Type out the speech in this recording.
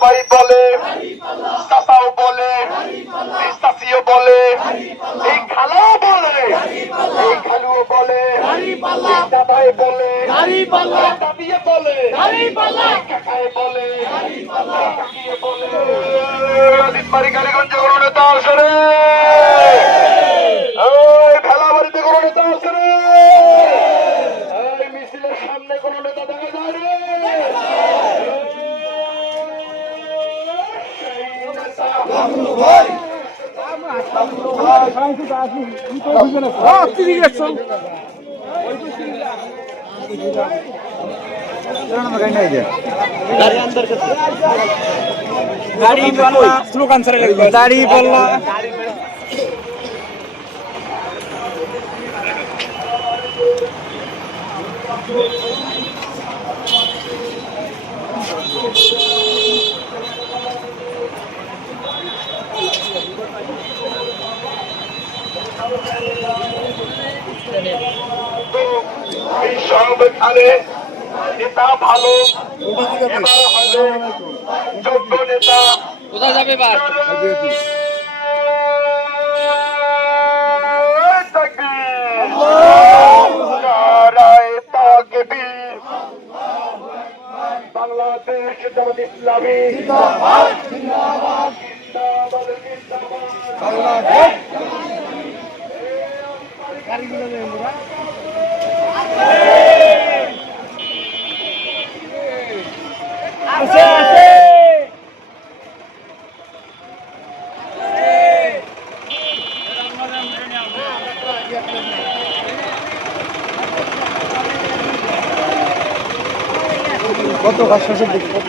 ভাই বলে, চাচাও বলে, চাচিও বলে, এই খালাও বলে, এই খালুও বলে, দাদাই বলে, দাদিয়ে বলে, কাকায় বলে, কাকিয়ে বলে। বাড়ি কালীগঞ্জ কোন নেতা আছে রে? ভেলা বাড়িতে কোন নেতা আছে রে? মিছিলের সামনে কোন নেতা দেখা যায় রে? गाड़ी बोलना সংবিধানে নেতা ভালো, এবার হবে যোগ্য নেতা। কোথায় যাবে এবার? বাংলাদেশ জামাত ইসলামী কত গাছ শেষের দিকে কত